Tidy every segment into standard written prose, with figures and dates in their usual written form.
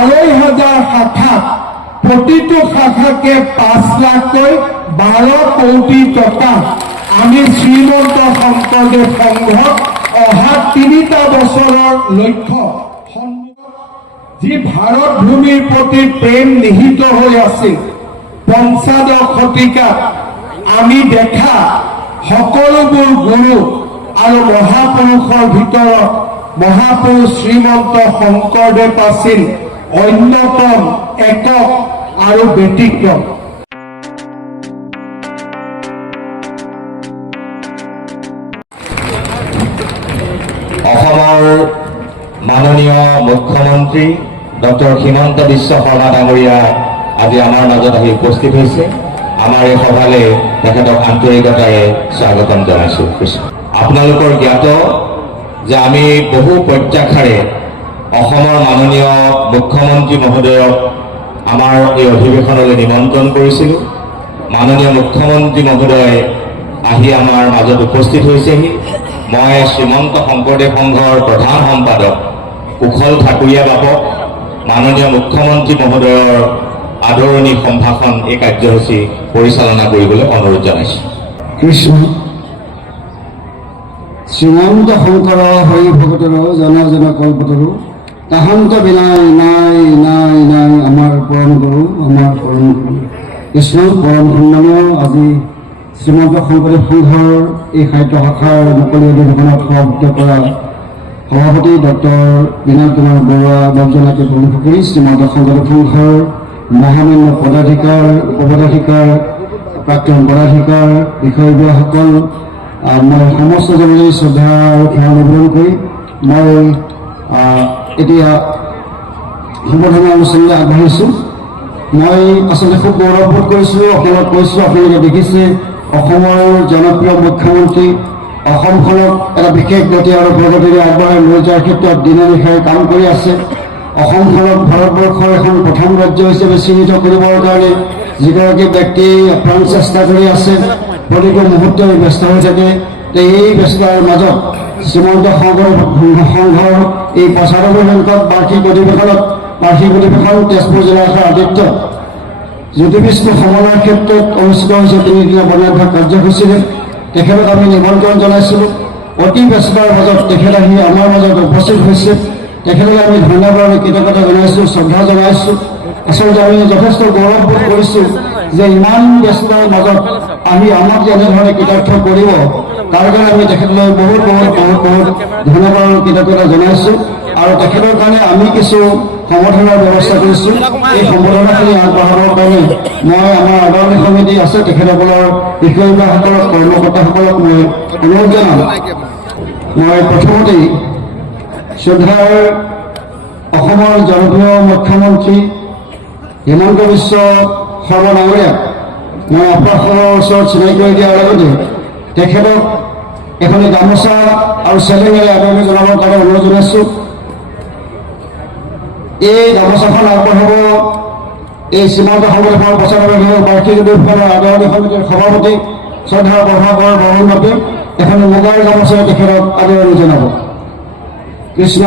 2,500 শাখাত প্ৰতিটো শাখাকে 5 লাখকৈ 12 কোটি টকা আমি শ্ৰীমন্ত শংকৰদেৱ সংঘক অহা 3টা বছৰৰ লক্ষ্য যি ভাৰত ভূমিৰ প্ৰতি প্ৰেম নিহিত হৈ আছিল 15 শতিকাত আমি দেখা সকলোবোৰ গুৰু আৰু মহাপুৰুষৰ ভিতৰত মহাপুৰুষ শ্ৰীমন্ত শংকৰদেৱ আছিল অন্যতম একক আৰু ব্যতিক্ৰম। অসমৰ মাননীয় মুখ্যমন্ত্ৰী ডক্টৰ হিমন্ত বিশ্ব শৰ্মা ডাঙৰীয়া আজি আমাৰ মাজত আহি উপস্থিত হৈছে। আমাৰ এই সভালৈ তেখেতক আন্তৰিকতাৰে স্বাগতম জনাইছোঁ। আপোনালোকৰ জ্ঞাত যে আমি বহু প্ৰত্যাশাৰে অসমৰ মাননীয় মুখ্যমন্ত্ৰী মহোদয়ক আমাৰ এই অধিৱেশনলৈ নিমন্ত্ৰণ কৰিছিলোঁ। মাননীয় মুখ্যমন্ত্ৰী মহোদয় আহি আমাৰ মাজত উপস্থিত হৈছেহি। মই শ্ৰীমন্ত শংকৰদেৱ সংঘৰ প্ৰধান সম্পাদক কুশল ঠাকুৰীয়া বাপক মাননীয় মুখ্যমন্ত্ৰী মহোদয়ৰ আদৰণি সম্ভাষণ এই কাৰ্যসূচী পৰিচালনা কৰিবলৈ অনুৰোধ জনাইছোঁ। কৃষ্ণ শ্ৰীমন্ত শংকৰ হৰি ভকতৰ জন জন কল্পতৰু তাহান্ত বিনাই নাই নাই নাই আমাৰ পৰম গুৰু আমাৰ পৰম গুৰু কৃষ্ণ পৰম সন্মানীয় আজি শ্ৰীমন্ত শংকৰদেৱ সংঘৰ এই সাহিত্য শাখাৰ মুকলি অধিৱেশনত সভাপতি কৰা সভাপতি ডক্টৰ বিনোদ কুমাৰ বৰুৱা বৰ্জনাকে প্ৰমুখ কৰি শ্ৰীমন্ত শংকৰদেৱ সংঘৰ মহামান্য পদাধিকাৰ উপপদাধিকাৰ প্ৰাক্তন পদাধিকাৰ বিষয়ববীয়াসকল মই সমস্ত জনলৈ শ্ৰদ্ধা আৰু সেৱা নিবেদন কৰি মই এতিয়া সম্বৰ্ধনা অনুষ্ঠানলৈ আগবাঢ়িছোঁ। মই আচলতে খুব গৌৰৱবোধ কৰিছোঁ। অসমত কৈছোঁ আপোনালোকে দেখিছে অসমৰ জনপ্ৰিয় মুখ্যমন্ত্ৰী অসমখনক এটা বিশেষ গতি আৰু প্ৰগতিৰে আগবঢ়াই লৈ যোৱাৰ ক্ষেত্ৰত দিনে নিশাৰে কাম কৰি আছে। অসমখনক ভাৰতবৰ্ষৰ এখন প্ৰথম ৰাজ্য হিচাপে চিহ্নিত কৰিবৰ কাৰণে যিগৰাকী ব্যক্তিয়ে আপ্ৰাণ চেষ্টা কৰি আছে, প্ৰতিটো মুহূৰ্তই ব্যস্ত হৈ থাকে। এই ব্যস্তৰ মাজত শ্ৰীমন্ত শংকৰদেৱ সংঘৰ এই 95 সংখ্যক বাৰ্ষিক অধিৱেশন তেজপুৰ জিলা শাখাৰ আতিথ্য জ্যোতিবিষ্ণু সমন্বয়ৰ ক্ষেত্ৰত অনুষ্ঠিত হৈছে 3 দিনীয়া বৰ্ণাঢ্য কাৰ্যসূচীৰে তেখেতক আমি নিমন্ত্ৰণ জনাইছিলোঁ। অতি ব্যস্তৰ মাজত তেখেত আহি আমাৰ মাজত উপস্থিত হৈছে। তেখেতলৈ আমি ধন্যবাদ আৰু কৃতজ্ঞতা জনাইছোঁ, শ্ৰদ্ধা জনাইছোঁ। আচলতে আমি যথেষ্ট গৌৰৱবোধ কৰিছোঁ যে ইমান ব্যস্তৰ মাজত আহি আমাক যেনেধৰণে কৃতাৰ্থ কৰিব তাৰ কাৰণে আমি তেখেতলৈ বহুত ধন্যবাদ আৰু কৃতজ্ঞতা জনাইছোঁ। আৰু তেখেতৰ কাৰণে আমি কিছু সম্বৰ্ধনাৰ ব্যৱস্থা কৰিছোঁ। এই সম্বৰ্ধনাখিনি আগবঢ়াবৰ কাৰণে মই আমাৰ আদৰণি সমিতি আছে তেখেতসকলৰ বিষয়ববীয়াসকলক কৰ্মকৰ্তাসকলক মই অনুৰোধ জনাম। মই প্ৰথমতেই শ্ৰদ্ধাৰ অসমৰ জনপ্ৰিয় মুখ্যমন্ত্ৰী হিমন্ত বিশ্ব শৰ্মা ডাঙৰীয়াক মই আপোনালোকৰ ওচৰত চিনাকি কৰি দিয়াৰ লগতে তেখেতক এখনি গামোচা আৰু চেলেঙেৰে আদৰণি জনাবৰ কাৰণে অনুৰোধ জনাইছোঁ। এই গামোচাখন আগবঢ়াব এই শ্ৰীমন্ত শংকৰদেৱৰ 95 বাৰ্ষিক অধিৱেশনৰ আদৰণি সমিতিৰ সভাপতি শ্ৰদ্ধাৰ প্ৰভাকৰ বাবুলবাবী এখনি মুগাৰ গামোচাৰে তেখেতক আদৰণি জনাব। কৃষ্ণ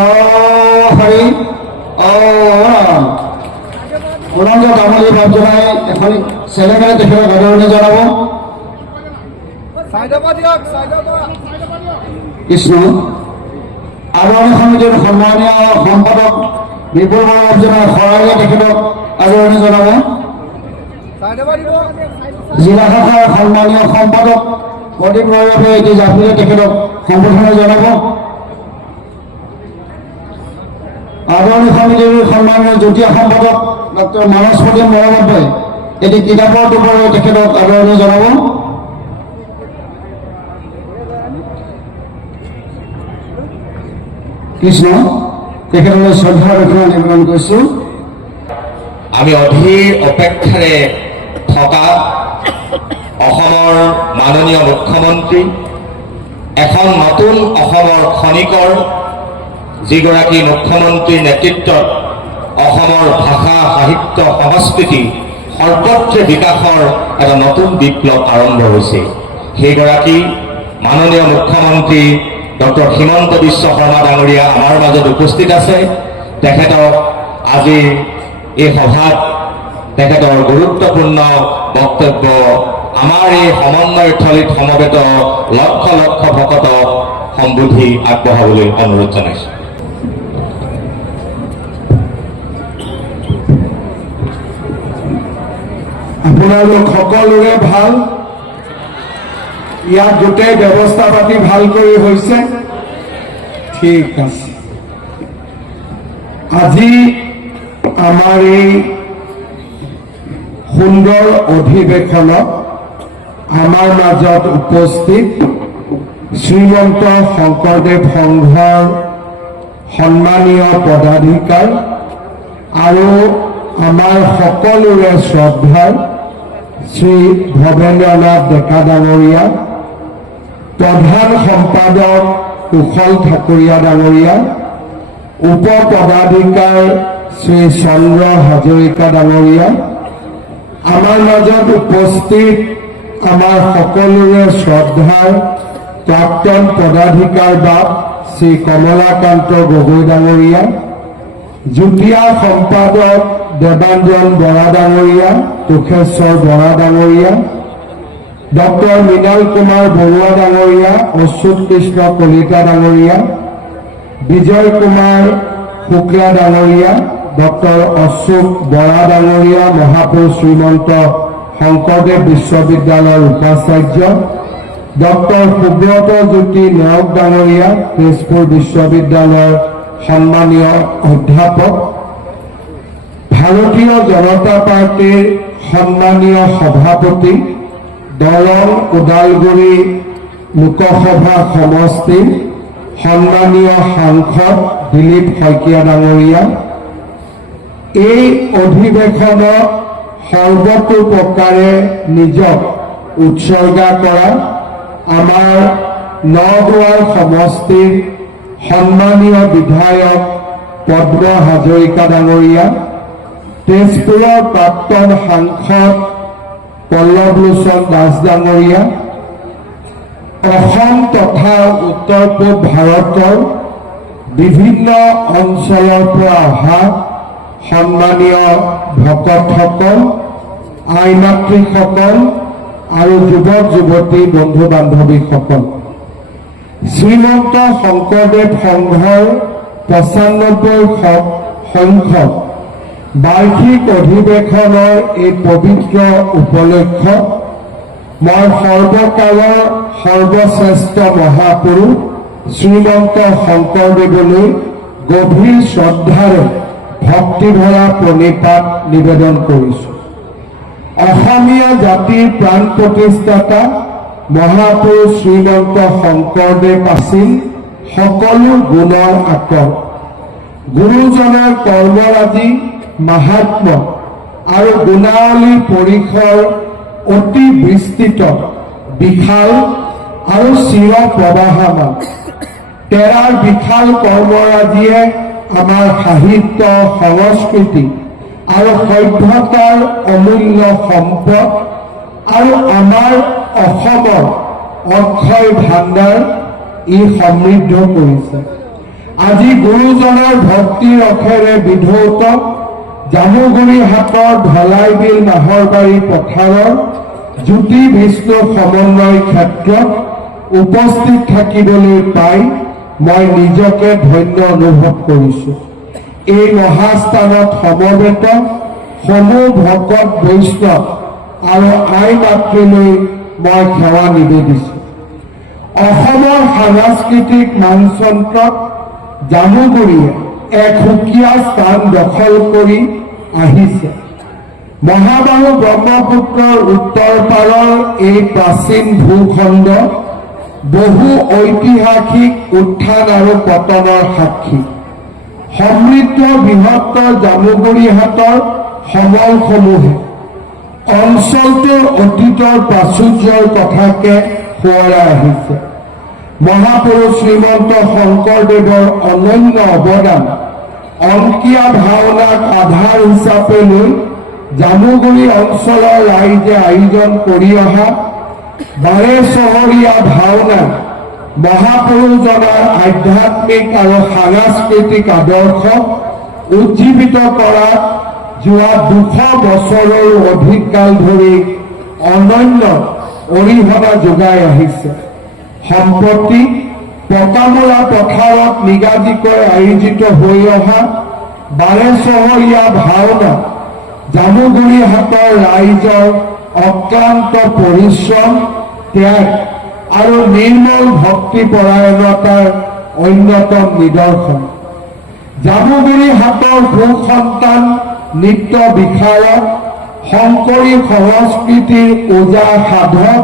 হৰি পূৰ্ণাংগ তামলী ভাৱ জনাই এখনি চেলেঙেৰে তেখেতক আদৰণি জনাব। কৃষ্ণ আদৰণি সমিতিৰ সন্মানীয় সম্পাদক বিপুল বৰুৱাজনাই শৰাইৰে তেখেতক আদৰণি জনাব। জিলা শাখাৰ সন্মানীয় সম্পাদক প্ৰদীপ ৰয়বাবুৱে এটি জাপিৰে তেখেতক সম্বোধনা জনাব। আদৰণি সমিতিৰ সন্মানীয় যুটীয়া সম্পাদক ডক্টৰ মানস প্ৰদীপ মৰাবাবুৱে এটি কিতাপৰ টোপৰে তেখেতক আদৰণি জনাব। কৃষ্ণ তেখেতলৈ শ্ৰদ্ধা দক্ষিণা নিবেদন কৰিছোঁ। আমি অধীৰ অপেক্ষাৰে থকা অসমৰ মাননীয় মুখ্যমন্ত্ৰী এখন নতুন অসমৰ খনিকৰ যিগৰাকী মুখ্যমন্ত্ৰীৰ নেতৃত্বত অসমৰ ভাষা সাহিত্য সংস্কৃতি সৰ্বত্ৰে বিকাশৰ এটা নতুন বিপ্লৱ আৰম্ভ হৈছে। সেইগৰাকী মাননীয় মুখ্যমন্ত্ৰী ডক্টৰ হিমন্ত বিশ্ব শৰ্মা ডাঙৰীয়া আমাৰ মাজত উপস্থিত আছে। তেখেতক আজি এই সভাত তেখেতৰ গুৰুত্বপূৰ্ণ বক্তব্য আমাৰ এই সমন্বয়স্থলীত সমবেত লক্ষ লক্ষ ভকতক সম্বোধি আগবঢ়াবলৈ অনুৰোধ জনাইছোঁ। আপোনালোক সকলোৰে ভাল? ইয়াত গোটেই ব্যৱস্থা পাতি ভাল কৰি হৈছে? ঠিক আছে। আজি আমাৰ এই সুন্দৰ অধিৱেশনত আমাৰ মাজত উপস্থিত শ্ৰীমন্ত শংকৰদেৱ সংঘৰ সন্মানীয় পদাধিকাৰ আৰু আমাৰ সকলোৰে শ্ৰদ্ধাৰ শ্ৰী ভৱেন্দ্ৰনাথ ডেকা ডাঙৰীয়া, প্ৰধান সম্পাদক কুশল ঠাকুৰীয়া ডাঙৰীয়া, উপ পদাধিকাৰ শ্ৰী চন্দ্ৰ হাজৰিকা ডাঙৰীয়া, আমাৰ মাজত উপস্থিত আমাৰ সকলোৰে শ্ৰদ্ধাৰ প্ৰাক্তন পদাধিকাৰ বাপ শ্ৰী কমলাকান্ত গগৈ ডাঙৰীয়া, যুটীয়া সম্পাদক দেৱাঞ্জন বৰা ডাঙৰীয়া, তোষেশ্বৰ বৰা ডাঙৰীয়া, ডক্টৰ মৃণাল কুমাৰ বৰুৱা ডাঙৰীয়া, অচ্যুত কৃষ্ণ কলিতা ডাঙৰীয়া, বিজয় কুমাৰ শুক্লা ডাঙৰীয়া, ডক্টৰ অশোক বৰা ডাঙৰীয়া, মহাপুৰুষ শ্ৰীমন্ত শংকৰদেৱ বিশ্ববিদ্যালয়ৰ উপাচাৰ্য, ডক্টৰ সুব্ৰত জ্যোতি নায়ক ডাঙৰীয়া, তেজপুৰ বিশ্ববিদ্যালয়ৰ সন্মানীয় অধ্যাপক, ভাৰতীয় জনতা পাৰ্টিৰ সন্মানীয় সভাপতি, দৰং ওদালগুৰি লোকসভা সমষ্টিৰ সন্মানীয় সাংসদ দিলীপ শইকীয়া ডাঙৰীয়া, এই অধিৱেশনত সৰ্বতো প্ৰকাৰে নিজক উৎসৰ্গা কৰা আমাৰ নগাঁও সমষ্টিৰ সন্মানীয় বিধায়ক পদ্ম হাজৰিকা ডাঙৰীয়া, তেজপুৰৰ প্ৰাক্তন সাংসদ পল্লৱ লোচন দাস ডাঙৰীয়া, অসম তথা উত্তৰ পূব ভাৰতৰ বিভিন্ন অঞ্চলৰ পৰা অহা সন্মানীয় ভকতসকল, আই মাতৃসকল আৰু যুৱক যুৱতী বন্ধু বান্ধৱীসকল, শ্ৰীমন্ত শংকৰদেৱ সংঘৰ ৯৫ সংখ্যক বাৰ্ষিক অধিৱেশনৰ এই পবিত্ৰ উপলক্ষত মই সৰ্বকালৰ সৰ্বশ্ৰেষ্ঠ মহাপুৰুষ শ্ৰীমন্ত শংকৰদেৱলৈ গভীৰ শ্ৰদ্ধাৰে ভক্তিভৰা প্ৰণিপাত নিবেদন কৰিছোঁ। অসমীয়া জাতিৰ প্ৰাণ প্ৰতিষ্ঠাতা মহাপুৰুষ শ্ৰীমন্ত শংকৰদেৱ আছিল সকলো গুণৰ আকৰ। গুৰুজনাৰ কৰ্মৰাজি, মাহাত্ম্য আৰু গুণাৱলীৰ পৰিসৰ অতি বিস্তৃত, বিশাল আৰু চিৰ প্ৰবাহমান। তেৰাৰ বিশাল কৰ্মৰাজিয়ে আমাৰ সাহিত্য, সংস্কৃতি আৰু সভ্যতাৰ অমূল্য সম্পদ আৰু আমাৰ অসমৰ অক্ষয় ভাণ্ডাৰ ই সমৃদ্ধ কৰিছে। আজি গুৰুজনাৰ ভক্তি ৰসেৰে বিধৌত জামুগুৰি হাটৰ ঢলাইবিল নাহৰবাৰী পথাৰৰ জ্যোতি বিষ্ণু সমন্বয় ক্ষেত্ৰত উপস্থিত থাকিবলৈ পাই মই নিজকে ধন্য অনুভৱ কৰিছোঁ। এই মহাস্থানত সমবেত সমূহ ভকত বৈষ্ণৱ আৰু আই মাতৃলৈ মই সেৱা নিবেদিছোঁ। অসমৰ সাংস্কৃতিক মানচিত্ৰত জামুগুৰিয়ে এক সুকীয়া স্থান দখল কৰি আহিছে। মহাবাহু ব্ৰহ্মপুত্ৰৰ উত্তৰ পাৰৰ এই প্ৰাচীন ভূখণ্ড বহু ঐতিহাসিক উত্থান আৰু পতনৰ সাক্ষী। সমৃদ্ধ বৃহত্তৰ জামুগুৰি হাটৰ সমলসমূহে অঞ্চলটোৰ অতীতৰ প্ৰাচুৰ্যৰ কথাকে সোঁৱৰাই আহিছে। মহাপুৰুষ শ্ৰীমন্ত শংকৰদেৱৰ অনন্য অৱদান অংকীয়া ভাওনাক আধাৰ হিচাপে লৈ জামুগুৰি অঞ্চলৰ ৰাইজে আয়োজন কৰি অহা বাৰে চহৰীয়া ভাওনা মহাপুৰুষজনাৰ আধ্যাত্মিক আৰু সাংস্কৃতিক আদৰ্শ উজ্জীৱিত কৰাত যোৱা 200 বছৰৰো অধিক কাল ধৰি অনন্য অৰিহণা যোগাই আহিছে। সম্প্ৰতি পকামৰা পথাৰত নিগাজিকৈ আয়োজিত হৈ অহা 12 চহৰীয়া ভাওনা জামুগুৰিহাটৰ ৰাইজৰ অক্লান্ত পৰিশ্ৰম, ত্যাগ আৰু নিৰ্মল ভক্তিপৰায়ণতাৰ অন্যতম নিদৰ্শন। জামুগুৰিহাটৰ সুসন্তান নৃত্য বিশাৰদ, শংকৰী সংস্কৃতিৰ ওজা সাধক,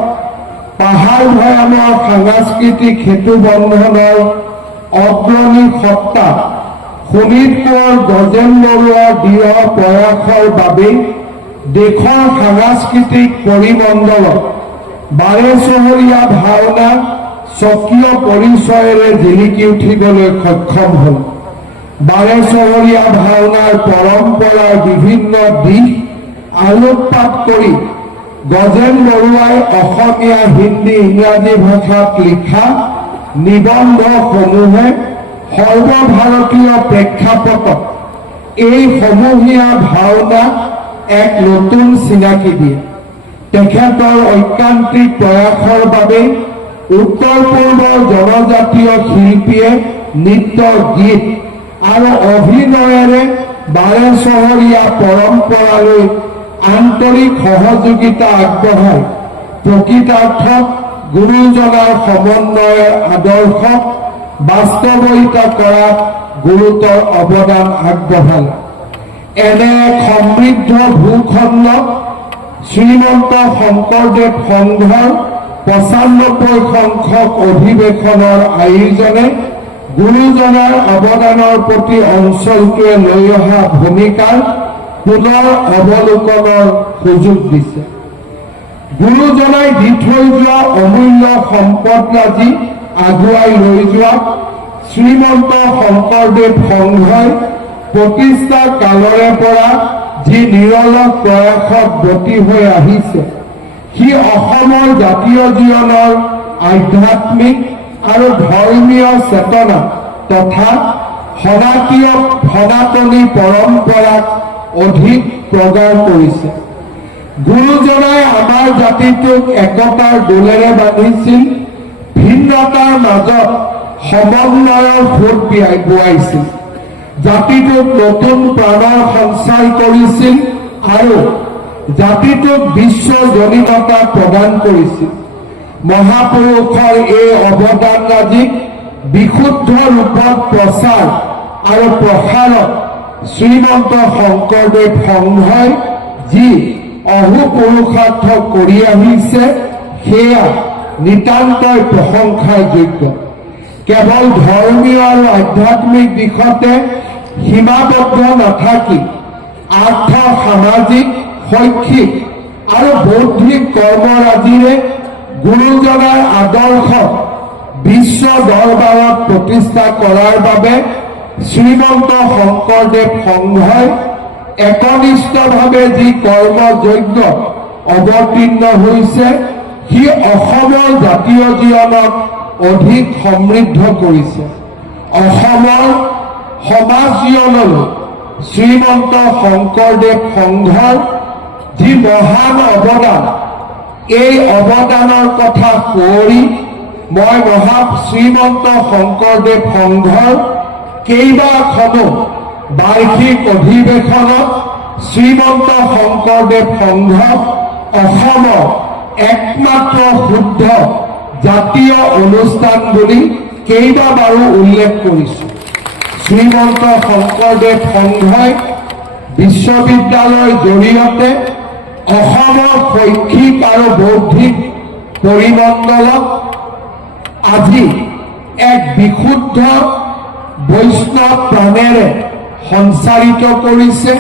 পাহাৰ ভৈয়ামৰ সাংস্কৃতিক সেতুবন্ধনৰ অগ্ৰণী সত্তা শোণিতপুৰৰ গজেন বৰুৱাৰ দৃঢ় প্ৰয়াসৰ বাবেই দেশৰ সাংস্কৃতিক পৰিমণ্ডলত 12 চহৰীয়া ভাওনা স্বকীয় পৰিচয়েৰে জিলিকি উঠিবলৈ সক্ষম হ'ল। 12 চহৰীয়া ভাওনাৰ পৰম্পৰাৰ বিভিন্ন দিশ আলোকপাত কৰি গজেন বৰুৱাই অসমীয়া, হিন্দী, ইংৰাজী ভাষাত লিখা নিবন্ধসমূহে সৰ্বভাৰতীয় প্ৰেক্ষাপটত এই সমূহীয়া ভাওনা এক নতুন চিনাকি দিয়ে। তেখেতৰ ঐকান্তিক প্ৰয়াসৰ বাবে উত্তৰ পূৰ্বৰ জনজাতীয় শিল্পীয়ে নৃত্য, গীত আৰু অভিনয়েৰে 12 চহৰীয়া পৰম্পৰালৈ আন্তৰিক সহযোগিতা আগবঢ়াই প্ৰকৃতাৰ্থত গুৰুজনাৰ সমন্বয়ৰ আদৰ্শক বাস্তৱায়িত কৰাত গুৰুতৰ অৱদান আগবঢ়ালে। এনে এক সমৃদ্ধ ভূখণ্ডত শ্ৰীমন্ত শংকৰদেৱ সংঘৰ 95 সংখ্যক অধিৱেশনৰ আয়োজনে গুৰুজনাৰ অৱদানৰ প্ৰতি অঞ্চলটোৱে লৈ অহা ভূমিকাৰ পুনৰ অৱলোকনৰ সুযোগ দিছে। গুৰুজনাই দি থৈ যোৱা অমূল্য সম্পদৰাজি আগুৱাই লৈ যোৱা শ্ৰীমন্ত শংকৰদেৱ সংঘই প্ৰতিষ্ঠা কালৰে পৰা যি নিৰলস প্ৰয়াসত ব্ৰতী হৈ আহিছে, সি অসমৰ জাতীয় জীৱনৰ আধ্যাত্মিক আৰু ধৰ্মীয় চেতনা তথা সনাতনী পৰম্পৰাক অধিক প্ৰগাঢ় কৰিছে। গুৰুজনাই আমাৰ জাতিটোক একতাৰ দোলেৰে বান্ধিছিল, ভিন্নতাৰ মাজত সমন্বয়ৰ ফুট বোৱাইছিল, জাতিটোক নতুন প্ৰাণৰ সঞ্চাৰ কৰিছিল আৰু জাতিটোক বিশ্বজনীনতা প্ৰদান কৰিছিল। মহাপুৰুষৰ এই অৱদানৰাজিক বিশুদ্ধ ৰূপত প্ৰচাৰ আৰু প্ৰসাৰত শ্ৰীমন্ত শংকৰদেৱ সংঘই যি অহোপুৰুষাৰ্থ কৰি আহিছে, সেয়া নিতান্তই প্ৰশংসাৰ যোগ্য। কেৱল ধৰ্মীয় আৰু আধ্যাত্মিক দিশতে সীমাবদ্ধ নাথাকি আৰ্থ, সামাজিক, শৈক্ষিক আৰু বৌদ্ধিক কৰ্মৰাজিৰে গুৰুজনাৰ আদৰ্শ বিশ্ব দৰবাৰত প্ৰতিষ্ঠা কৰাৰ বাবে শ্ৰীমন্ত শংকৰদেৱ সংঘই একনিষ্ঠভাৱে যি কৰ্মযজ্ঞ অৱতীৰ্ণ হৈছে, সি অসমৰ জাতীয় জীৱনক অধিক সমৃদ্ধ কৰিছে। অসমৰ সমাজ জীৱনলৈ শ্ৰীমন্ত শংকৰদেৱ সংঘৰ যি মহান অৱদান, এই অৱদানৰ কথা সোঁৱৰি মই শ্ৰীমন্ত শংকৰদেৱ সংঘৰ কেইবাখনো বাৰ্ষিক অধিৱেশনত শ্ৰীমন্ত শংকৰদেৱ সংঘক অসমৰ একমাত্ৰ শুদ্ধ জাতীয় অনুষ্ঠান বুলি কেইবাবাৰো উল্লেখ কৰিছো। শ্ৰীমন্ত শংকৰদেৱ সংঘই বিশ্ববিদ্যালয়ৰ জৰিয়তে অসমৰ শৈক্ষিক আৰু বৌদ্ধিক পৰিমণ্ডলক আজি এক বিশুদ্ধ বৈষ্ণৱ প্ৰাণেৰে সঞ্চাৰিত কৰিছে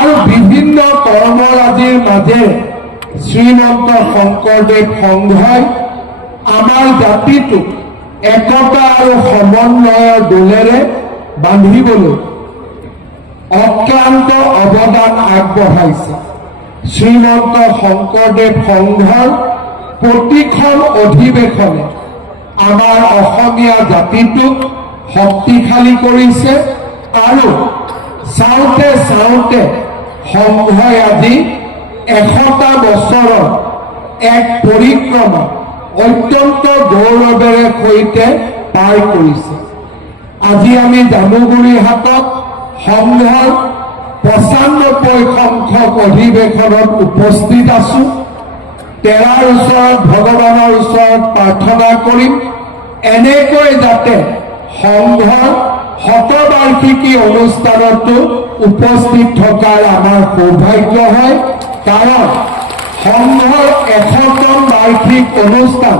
আৰু বিভিন্ন কৰ্মৰাজিৰ মাজেৰে শ্ৰীমন্ত শংকৰদেৱ সংঘই আমাৰ জাতিটোক একতা আৰু সমন্বয়ৰ দোলেৰে বান্ধিবলৈ অক্লান্ত অৱদান আগবঢ়াইছে। শ্ৰীমন্ত শংকৰদেৱ সংঘৰ প্ৰতিখন অধিৱেশনে আমাৰ অসমীয়া জাতিটোক শক্তিশালী কৰিছে আৰু চাওঁতে চাওঁতে সংঘই আজি 100টা বছৰৰ এক পৰিক্ৰমা অত্যন্ত গৌৰৱেৰে সৈতে পাৰ কৰিছে। আজি আমি জামুগুৰিহাটত সংঘৰ 95 সংখ্যক অধিৱেশনত উপস্থিত আছো। তেৰাৰ ওচৰত ভগৱানৰ ওচৰত প্ৰাৰ্থনা কৰিম এনেকৈ যাতে সংঘৰ শতবাৰ্ষিকী অনুষ্ঠানতো উপস্থিত থকাৰ আমাৰ সৌভাগ্য হয়, কাৰণ সংঘৰ 100তম বাৰ্ষিক অনুষ্ঠান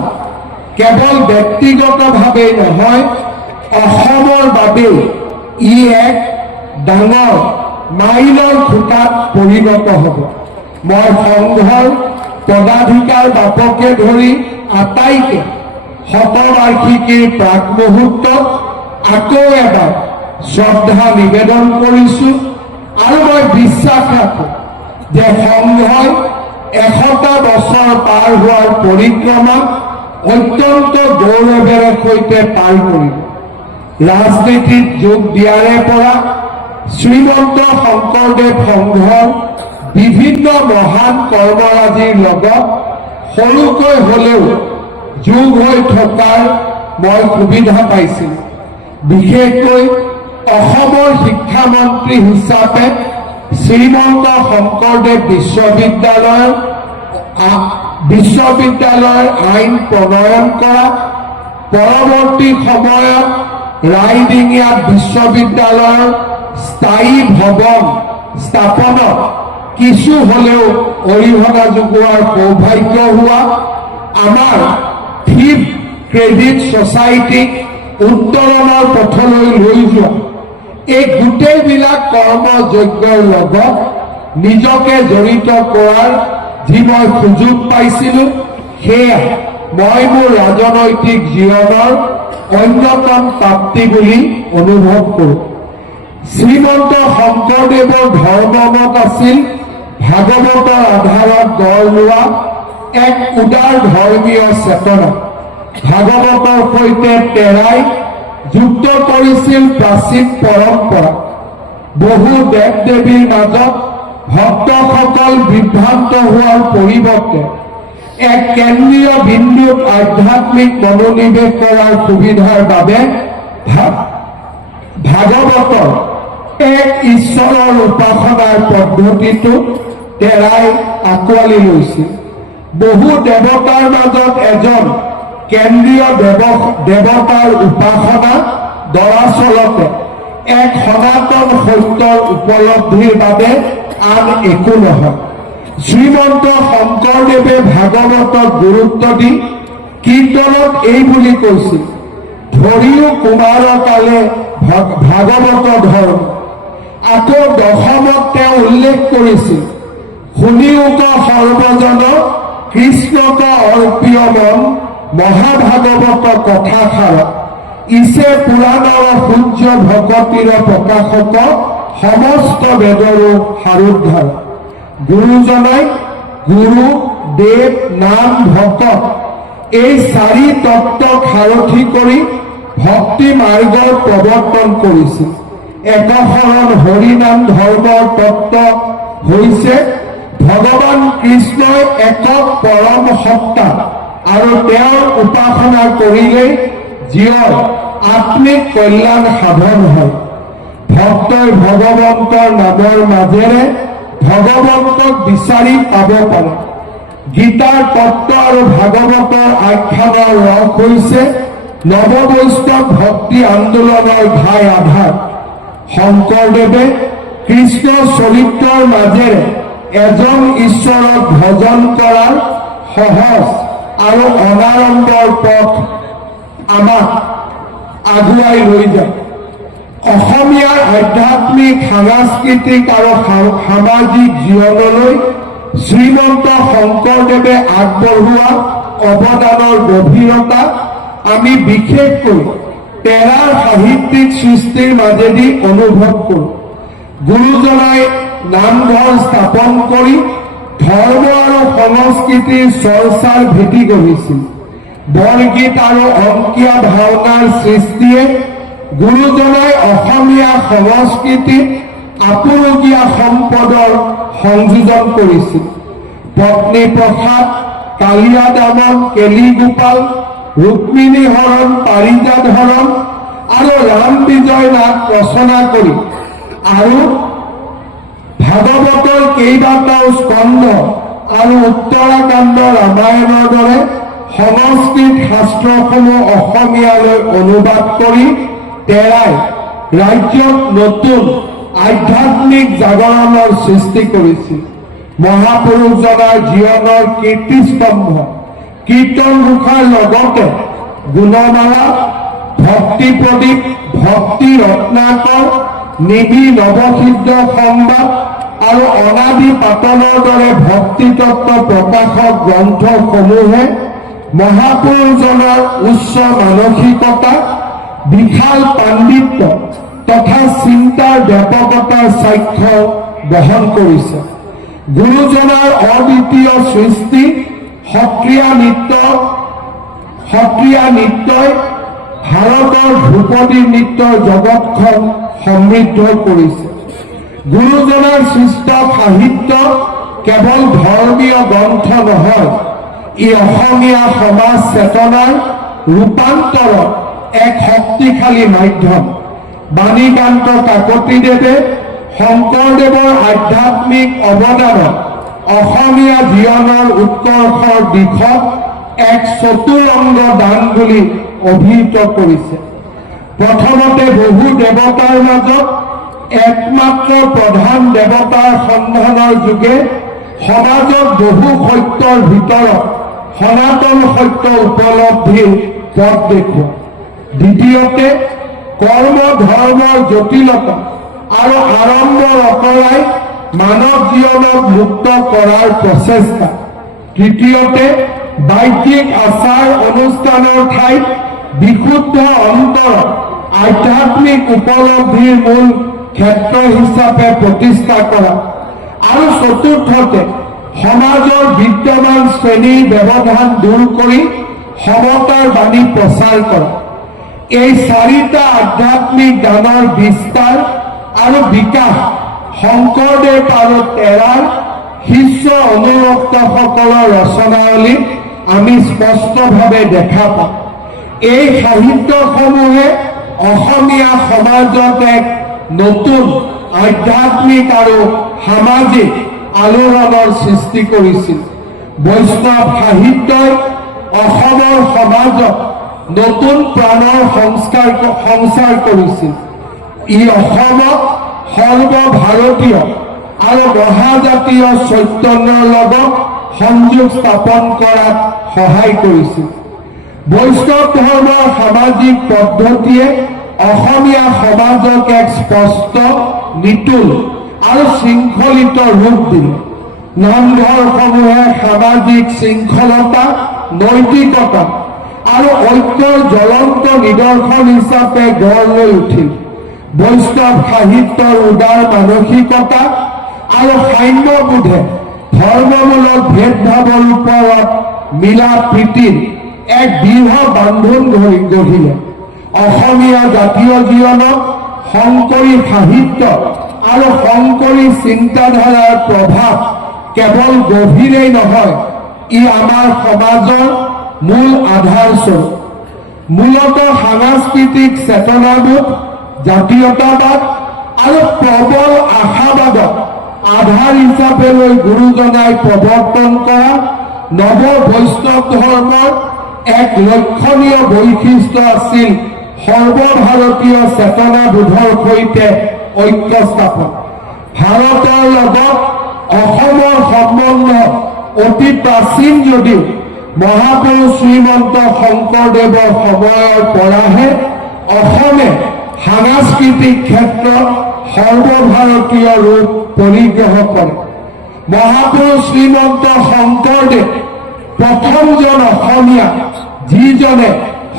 কেৱল ব্যক্তিগতভাৱেই নহয়, অসমৰ বাবেও ই এক ডাঙৰ মাইলৰ খুঁটাত পৰিণত হ'ব। মই সংঘৰ পদাধিকাৰ বাপকে ধৰি আটাইকে শতবাৰ্ষিকীৰ প্ৰাক মুহূৰ্তত আকৌ এবাৰ শ্ৰদ্ধা নিবেদন কৰিছো আৰু মই বিশ্বাস ৰাখো যে সংঘই 100টা বছৰ পাৰ হোৱাৰ পৰিক্ৰমা অত্যন্ত গৌৰৱেৰে সৈতে পাৰ কৰিব। ৰাজনীতিত যোগ দিয়াৰে পৰা শ্ৰীমন্ত শংকৰদেৱ সংঘৰ বিভিন্ন মহান কৰ্মৰাজিৰ লগত সৰুকৈ হ'লেও যোগ হৈ থকাৰ মই সুবিধা পাইছিলোঁ। বিশেষকৈ অসমৰ শিক্ষামন্ত্ৰী হিচাপে শ্ৰীমন্ত শংকৰদেৱ বিশ্ববিদ্যালয়ৰ আইন প্ৰণয়ন কৰা, পৰৱৰ্তী সময়ত ৰাইডিঙিয়াত বিশ্ববিদ্যালয়ৰ স্থায়ী ভৱন স্থাপনত কিছু হ'লেও অৰিহণা যোগোৱাৰ সৌভাগ্য হোৱা, আমাৰ ফিফ ক্ৰেডিট ছ'চাইটিক উত্তৰণৰ পথলৈ লৈ যোৱা, এই গোটেইবিলাক কৰ্মযজ্ঞৰ লগত নিজকে জড়িত কৰাৰ যি মই সুযোগ পাইছিলোঁ, সেয়া মই মোৰ ৰাজনৈতিক জীৱনৰ অন্যতম প্ৰাপ্তি বুলি অনুভৱ কৰোঁ। শ্ৰীমন্ত শংকৰদেৱৰ ধৰ্মমত আছিল ভাগৱতৰ আধাৰত গঢ় লোৱা এক উদাৰ ধৰ্মীয় চেতনা। ভাগৱতৰ সৈতে তেৰাই যুক্ত কৰিছিল প্ৰাচীন পৰম্পৰা। বহু দেৱ দেৱীৰ মাজত ভক্তসকল বিভ্ৰান্ত হোৱাৰ পৰিৱৰ্তে এক কেন্দ্ৰীয় বিন্দুত আধ্যাত্মিক মনোনিৱেশ কৰাৰ সুবিধাৰ বাবে ভাগৱতৰ এক ঈশ্বৰৰ উপাসনাৰ পদ্ধতিটো তেৰাই আঁকোৱালি লৈছিল। বহু দেৱতাৰ মাজত এজন কেন্দ্ৰীয় দেৱতাৰ উপাসনা দৰাচলতে এক সনাতন সত্যৰ উপলব্ধিৰ বাবে আন একো নহয়। শ্ৰীমন্ত শংকৰদেৱে ভাগৱতক গুৰুত্ব দি কীৰ্তনত এই বুলি কৈছিল, ধৰিও কুমাৰ কালে ভাগৱত ধৰ্ম। আকৌ দশমত তেওঁ উল্লেখ কৰিছিল, শুনিওক সৰ্বজন কৃষ্ণক অৰ্পিয় মন মহাভাগৱত কথাষাৰ, ইছে পুৰাণৰ সূৰ্য ভকতিৰ প্ৰকাশক সমস্ত বেদৰো সাৰোদ্ধাৰ। গুৰুজনাই গুৰু, দেৱ, নাম, ভকত এই 4 তত্ত্বক সাৰথি কৰি ভক্তি মাৰ্গৰ প্ৰৱৰ্তন কৰিছিল। একশৰণ হৰিনাম ধৰ্মৰ তত্ত্ব হৈছে ভগৱান কৃষ্ণই একক পৰম সত্তা আৰু তেওঁৰ উপাসনা কৰিলেই জীৱৰ আত্মিক কল্যাণ সাধন হয়। ভক্তই ভগৱন্তৰ নামৰ মাজেৰে ভগৱন্তক বিচাৰি পাব পাৰে। গীতাৰ তত্ত্ব আৰু ভাগৱতৰ আখ্যানৰ ৰস হৈছে নৱবৈষ্ণৱ ভক্তি আন্দোলনৰ ঘাই আধাৰ। শংকৰদেৱে কৃষ্ণ চৰিত্ৰৰ মাজেৰে এজন ঈশ্বৰক ভজন কৰাৰ সহজ আৰু অনাড়ম্বৰ পথ আমাক আগুৱাই লৈ যায়। অসমীয়াৰ আধ্যাত্মিক, সাংস্কৃতিক আৰু সামাজিক জীৱনলৈ শ্ৰীমন্ত শংকৰদেৱে আগবঢ়োৱা অৱদানৰ গভীৰতা আমি বিশেষকৈ তেৰাৰ সাহিত্যিক সৃষ্টিৰ মাজেদি অনুভৱ কৰোঁ। গুৰুজনাই নামঘৰ স্থাপন কৰি ধৰ্ম আৰু সংস্কৃতিৰ চৰ্চাৰ ভেটি গঢ়িছিল। বৰগীত আৰু অংকীয়া ভাওনাৰ সৃষ্টিয়ে গুৰুজনাই অসমীয়া সংস্কৃতিত আপুৰুগীয়া সম্পদৰ সংযোজন কৰিছিল। পত্নী প্ৰসাদ, কালিয়া দামন, কেলি গোপাল, ৰুক্মিণী হৰণ, পাৰিজাত হৰণ আৰু ৰাম বিজয় নাট ৰচনা কৰি আৰু ভাগৱতৰ কেইবাটাও স্কন্ধ আৰু উত্তৰাকাণ্ড ৰামায়ণৰ দৰে সংস্কৃত শাস্ত্ৰসমূহ অসমীয়ালৈ অনুবাদ কৰি তেৰাই ৰাজ্যত নতুন আধ্যাত্মিক জাগৰণৰ সৃষ্টি কৰিছিল। মহাপুৰুষজনাৰ জীৱনৰ কীৰ্তিস্তম্ভ কীৰ্তন ঘোষাৰ লগতে গুণমালা, ভক্তি প্ৰদীপ, ভক্তি ৰত্নাকৰ, নিধি নৱসিদ্ধ সংবাদ আৰু অনাদি পাতনৰ দৰে ভক্তিতত্ত্ব প্ৰকাশক গ্ৰন্থসমূহে মহাপুৰুষজনৰ উচ্চ মানসিকতা, বিশাল পাণ্ডিত্য তথা চিন্তাৰ ব্যাপকতাৰ সাক্ষ্য বহন কৰিছে। গুৰুজনাৰ অদ্বিতীয় সৃষ্টি সত্ৰীয়া নৃত্যই ভাৰতৰ ধ্ৰুপদী নৃত্যৰ জগতখন সমৃদ্ধ কৰিছে। গুৰুজনাৰ সৃষ্ট সাহিত্য কেৱল ধৰ্মীয় গ্ৰন্থ নহয়, ই অসমীয়া সমাজ চেতনাৰ ৰূপান্তৰৰ এক শক্তিশালী মাধ্যম। বাণীকান্ত কাকতিদেৱে শংকৰদেৱৰ আধ্যাত্মিক অৱদানত অসমীয়া জীৱনৰ উৎকৰ্ষৰ দিশত এক চতুৰংগ দান বুলি অভিহিত কৰিছে। প্ৰথমতে বহু দেৱতাৰ মাজত একমাত্ৰ প্ৰধান দেৱতাৰ সন্ধানৰ যোগে সমাজত বহু সত্যৰ ভিতৰত সনাতন সত্য উপলব্ধিৰ পথ দেখুওৱা। দ্বিতীয়তে কৰ্ম ধৰ্মৰ জটিলতা আৰু আড়ম্বৰ অতৰাই মানৱ জীৱনক মুক্ত কৰাৰ প্ৰচেষ্টা। তৃতীয়তে বাহ্যিক আচাৰ অনুষ্ঠানৰ ঠাইত বিশুদ্ধ অন্তৰত আধ্যাত্মিক উপলব্ধিৰ মূল ক্ষেত্ৰ হিচাপে প্ৰতিষ্ঠা কৰা। আৰু চতুৰ্থতে সমাজৰ বিদ্যমান শ্ৰেণীৰ ব্যৱধান দূৰ কৰি সমতাৰ বাণী প্ৰচাৰ কৰা। এই চাৰিটা আধ্যাত্মিক দানৰ বিস্তাৰ আৰু বিকাশ শংকৰদেৱ আৰু তেৰাৰ শিষ্য অনুৰক্তসকলৰ ৰচনাৱলীত আমি স্পষ্টভাৱে দেখা পাওঁ। এই সাহিত্যসমূহে অসমীয়া সমাজত এক নতুন আধ্যাত্মিক আৰু সামাজিক আলোড়নৰ সৃষ্টি কৰিছিল। বৈষ্ণৱ সাহিত্যই অসমৰ সমাজত নতুন প্ৰাণৰ সংস্কাৰ কৰিছিল। ই অসমক সৰ্বভাৰতীয় আৰু মহাজাতীয় চৈতন্যৰ লগত সংযোগ স্থাপন কৰাত সহায় কৰিছিল। বৈষ্ণৱ ধৰ্মৰ সামাজিক পদ্ধতিয়ে অসমীয়া সমাজক এক স্পষ্ট, নিতুল আৰু শৃংখলিত ৰূপ দিলে। নামঘৰসমূহে সামাজিক শৃংখলতা, নৈতিকতা আৰু ঐক্যৰ জ্বলন্ত নিদৰ্শন হিচাপে গঢ় লৈ উঠিল। বৈষ্ণৱ সাহিত্যৰ উদাৰ মানসিকতা আৰু সাম্যবোধে ধৰ্মমূলক ভেদভাৱৰ ওপৰত মিলা প্ৰীতিৰ এক দৃঢ় বান্ধোন গঢ়িলে। অসমীয়া জাতীয় জীৱনক শংকৰী সাহিত্য আৰু শংকৰী চিন্তাধাৰাৰ প্ৰভাৱ কেৱল গভীৰেই নহয়, ই আমাৰ সমাজৰ মূল আধাৰস্বৰূপ। মূলতঃ সাংস্কৃতিক চেতনাবোধ, জাতীয়তাবাদ আৰু প্ৰবল আশাবাদক আধাৰ হিচাপে লৈ গুৰুজনাই প্ৰৱৰ্তন কৰা নৱ বৈষ্ণৱ ধৰ্মৰ এক লক্ষণীয় বৈশিষ্ট্য আছিল সৰ্বভাৰতীয় চেতনাবোধৰ সৈতে ঐক্য স্থাপন। ভাৰতৰ লগত অসমৰ সম্বন্ধ অতি প্ৰাচীন যদিও মহাপুৰুষ শ্ৰীমন্ত শংকৰদেৱৰ সময়ৰ পৰাহে অসমে সাংস্কৃতিক ক্ষেত্ৰত সৰ্বভাৰতীয় ৰূপ পৰিগ্ৰহ কৰে। মহাপুৰুষ শ্ৰীমন্ত শংকৰদেৱ প্ৰথমজন অসমীয়া যিজনে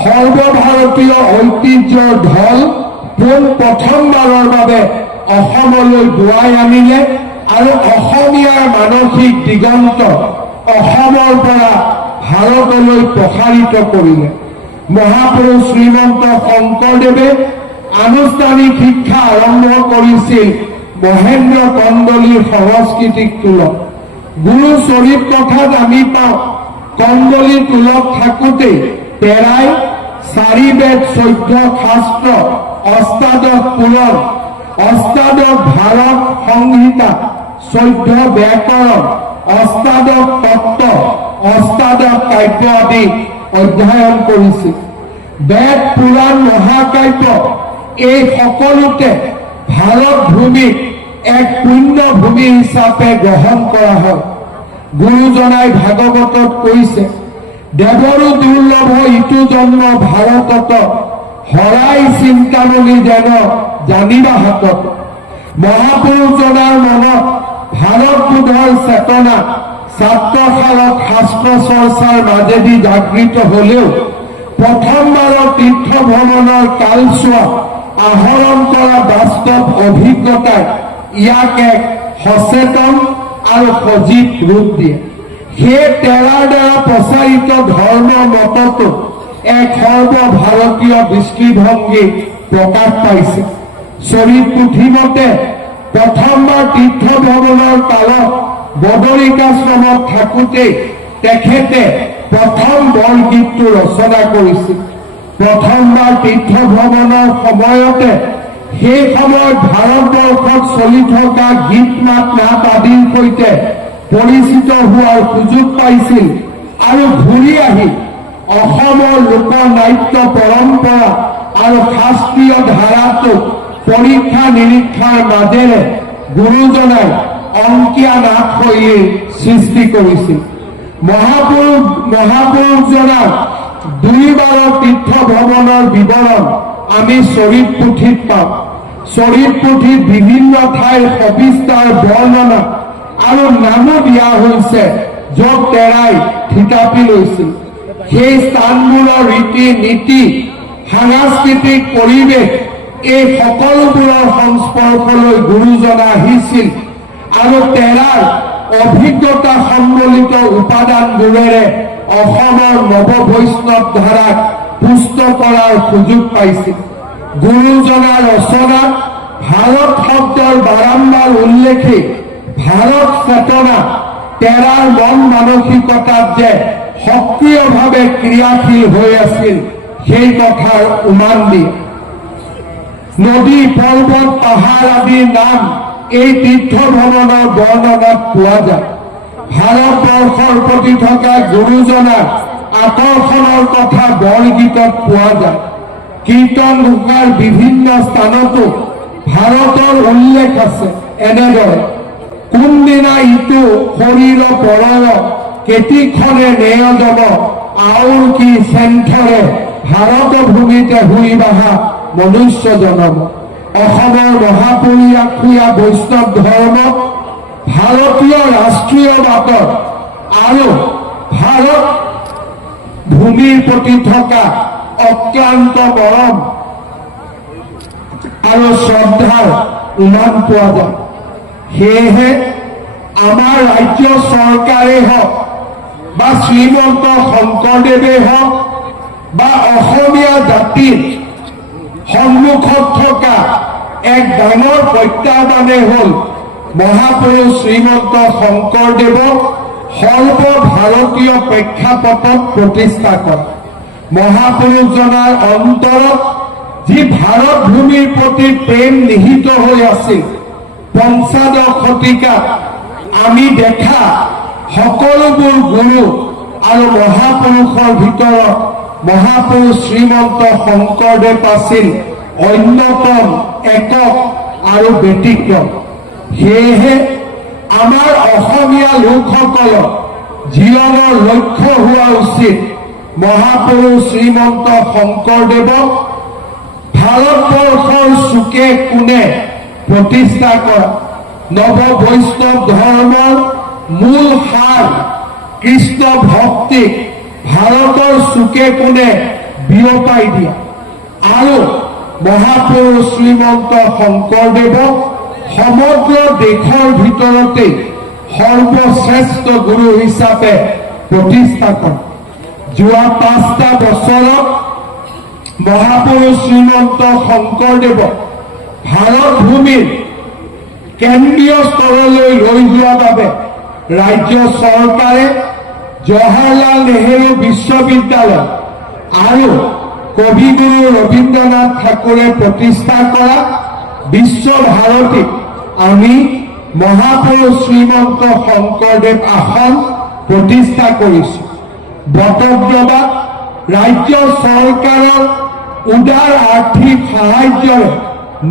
সৰ্বভাৰতীয় ঐতিহ্যৰ ঢল পোন প্ৰথমবাৰৰ বাবে অসমলৈ বোৱাই আনিলে আৰু অসমীয়াৰ মানসিক দিগন্ত অসমৰ পৰা ভাৰতলৈ প্ৰসাৰিত কৰিলে। মহাপুৰুষ শ্ৰীমন্ত শংকৰদেৱে আনুষ্ঠানিক শিক্ষা আৰম্ভ কৰিছিল মহেন্দ্ৰ কন্দলীৰ সংস্কৃতিক তোলক। গুৰু চৰিত কথাত আমি পাওঁ কন্দলী তোলত থাকোঁতেই তেৰাই 4 বেদ 14 শাস্ত্ৰ, অষ্টাদশ পুৰাণ, অষ্টাদশ ভাৰত সংহিতা, 14 ব্যাকৰণ, অষ্টাদশ তত্ত্ব, অষ্টাদশ কাব্য আদি অধ্যয়ন কৰিছিল। বেদ পুৰাণ মহাকাব্য এই সকলোতে ভাৰত ভূমিক এক পুণ্য ভূমি হিচাপে গ্ৰহণ কৰা হয়। গুৰুজনাই ভাগৱতত কৈছে, দেৱৰো দুৰ্লভ ইটো জন্ম ভাৰতত, হৰাই চিন্তামণি যেন জানিবা হাতত। মহাপুৰুষজনাৰ মনত ভাৰতবোধৰ চেতনা ছাত্ৰশালত শাস্ত্ৰ চৰ্চাৰ মাজেদি জাগৃত হলেও প্ৰথমবাৰৰ তীৰ্থ ভ্ৰমণৰ কালছোৱা আহৰণ কৰা বাস্তৱ অভিজ্ঞতাই ইয়াক এক সচেতন আৰু সজীৱ ৰূপ দিয়ে। সেই তেৰাৰ দ্বাৰা প্ৰচাৰিত ধৰ্ম মততো এক সৰ্বভাৰতীয় দৃষ্টিভংগী প্ৰকাশ পাইছে। চৰিত পুথিমতে প্ৰথমবাৰ তীৰ্থ ভ্ৰমণৰ কালত বদৰিকাশ্ৰমত থাকোঁতেই তেখেতে প্ৰথম বৰগীতটো ৰচনা কৰিছিল। প্ৰথমবাৰ তীৰ্থ ভ্ৰমণৰ সময়তে সেই সময়ত ভাৰতবৰ্ষত চলি থকা গীত মাত নাট আদিৰ সৈতে পৰিচিত হোৱাৰ সুযোগ পাইছিল আৰু ঘূৰি আহি অসমৰ লোকনাট্য পৰম্পৰা আৰু শাস্ত্ৰীয় ধাৰাটোক পৰীক্ষা নিৰীক্ষাৰ মাজেৰে গুৰুজনাই অংকীয়া নাট শৈলীৰ সৃষ্টি কৰিছিল। মহাপুৰুষজনাৰ 2 বাৰৰ তীৰ্থ ভ্ৰমণৰ বিৱৰণ আমি চৰিত পুথিত পাওঁ। চৰিত পুথিত বিভিন্ন ঠাইৰ সবিস্তাৰ বৰ্ণনা আৰু নামো দিয়া হৈছে য'ত তেৰাই থিতাপি লৈছিল। সেই স্থানবোৰৰ ৰীতি নীতি, সাংস্কৃতিক পৰিৱেশ এই সকলোবোৰৰ সংস্পৰ্শলৈ গুৰুজনা আহিছিল আৰু তেৰাৰ অভিজ্ঞতা সম্বলিত উপাদানবোৰেৰে অসমৰ নৱ বৈষ্ণৱ ধাৰাক পুষ্ট কৰাৰ সুযোগ পাইছিল। গুৰুজনাৰ ৰচনাত ভাৰত শব্দৰ বাৰম্বাৰ উল্লেখে ভাৰত চেতনা তেৰাৰ মন মানসিকতাত যে সক্ৰিয়ভাৱে ক্ৰিয়াশীল হৈ আছিল সেই কথাৰ উমান দিয়ে। নদী, পৰ্বত, পাহাৰ আদিৰ নাম এই তীৰ্থ ভ্ৰমণৰ বৰ্ণনাত পোৱা যায়। ভাৰতবৰ্ষৰ প্ৰতি থকা গুৰুজনাৰ আকৰ্ষণৰ কথা বৰগীতত পোৱা যায়। কীৰ্তন ঘোষাৰ বিভিন্ন স্থানতো ভাৰতৰ উল্লেখ আছে। এনেদৰে কোনদিনা ইটো শৰীৰ পৰয়, কেতিক্ষণে নেয়জম, আউৰ কি চেণ্ঠৰে, ভাৰত ভূমিতে শুই বাহা মনুষ্য জনম। অসমৰ মহাপুৰুষীয়া বৈষ্ণৱ ধৰ্ম ভাৰতীয় ৰাষ্ট্ৰীয়বাদৰ আৰু ভাৰত ভূমিৰ প্ৰতি থকা অক্লান্ত মৰম আৰু শ্ৰদ্ধাৰ উমান পোৱা যায়। সেয়েহে আমাৰ ৰাজ্য চৰকাৰেই হওক বা শ্ৰীমন্ত শংকৰদেৱে হওক বা অসমীয়া জাতিৰ সন্মুখত থকা এক ডাঙৰ প্ৰত্যাহ্বানেই হ'ল মহাপুৰুষ শ্ৰীমন্ত শংকৰদেৱক সৰ্বভাৰতীয় প্ৰেক্ষাপটত প্ৰতিষ্ঠা কৰা। মহাপুৰুষজনাৰ অন্তৰত যি ভাৰত ভূমিৰ প্ৰতি প্ৰেম নিহিত হৈ আছিল, পঞ্চদশ শতিকাত আমি দেখা সকলোবোৰ গুৰু আৰু মহাপুৰুষৰ ভিতৰত মহাপুৰুষ শ্ৰীমন্ত শংকৰদেৱ আছিল অন্যতম, একক আৰু ব্যতিক্ৰম। সেয়েহে আমাৰ অসমীয়া লোকসকলৰ জীৱনৰ লক্ষ্য হোৱা উচিত মহাপুৰুষ শ্ৰীমন্ত শংকৰদেৱক ভাৰতবৰ্ষৰ চুকে কোণে প্ৰতিষ্ঠা কৰা। নৱ বৈষ্ণৱ ধৰ্মৰ মূল সাৰ কৃষ্ণ ভক্তিক ভাৰতৰ চুকে কোণে বিয়পাই দিয়া আৰু মহাপুৰুষ শ্ৰীমন্ত শংকৰদেৱক সমগ্ৰ দেশৰ ভিতৰতে সৰ্বশ্ৰেষ্ঠ গুৰু হিচাপে প্ৰতিষ্ঠা কৰা। যোৱা 5টা বছৰত মহাপুৰুষ শ্ৰীমন্ত শংকৰদেৱক ভাৰত ভূমিৰ কেন্দ্ৰীয় স্তৰলৈ লৈ যোৱাৰ বাবে ৰাজ্য চৰকাৰে জৱাহৰলাল নেহেৰু বিশ্ববিদ্যালয় আৰু কবিগুৰু ৰবীন্দ্ৰনাথ ঠাকুৰে প্ৰতিষ্ঠা কৰা বিশ্বভাৰতীত আমি মহাপুৰুষ শ্ৰীমন্ত শংকৰদেৱ আসন প্ৰতিষ্ঠা কৰিছো। বটদ্ৰৱাত ৰাজ্য চৰকাৰৰ উদাৰ আৰ্থিক সাহায্যৰে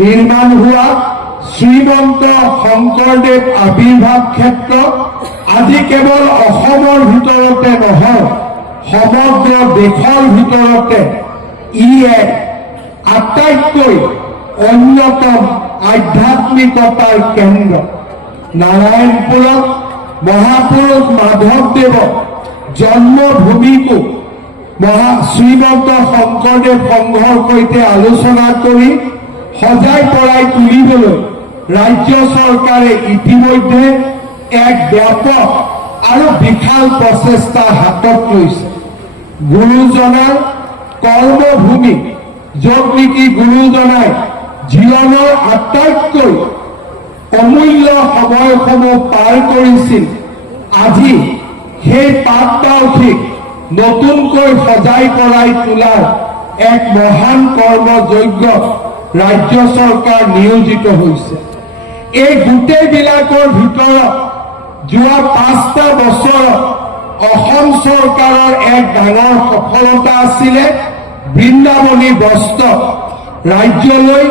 নিৰ্মাণ হোৱা শ্ৰীমন্ত শংকৰদেৱ আৱিৰ্ভাৱ ক্ষেত্ৰ আজি কেৱল অসমৰ ভিতৰতে নহয়, সমগ্ৰ দেশৰ ভিতৰতে ই এক আটাইতকৈ অন্যতম আধ্যাত্মিকতাৰ কেন্দ্ৰ। নাৰায়ণপুৰত মহাপুৰুষ মাধৱদেৱৰ জন্মভূমিকো শ্ৰীমন্ত শংকৰদেৱ সংঘৰ সৈতে আলোচনা কৰি সজাই পৰাই তুলিবলৈ ৰাজ্য চৰকাৰে ইতিমধ্যে এক ব্যাপক আৰু বিশাল প্ৰচেষ্টা হাতত লৈছে। গুৰুজনাৰ কৰ্মভূমি, য'ত নেকি গুৰুজনাই জীৱনৰ আটাইতকৈ অমূল্য সময়সমূহ পাৰ কৰিছিল, আজি সেই পাঠবাৰ্ষিক নতুনকৈ সজাই পৰাই তোলাৰ এক মহান কৰ্মযজ্ঞ ৰাজ্য চৰকাৰ নিয়োজিত হৈছে। এই গোটেইবিলাকৰ ভিতৰত যোৱা 5টা বছৰত অসম চৰকাৰৰ এক ডাঙৰ সফলতা আছিলে বৃন্দাবনী বস্ত্ৰ ৰাজ্যলৈ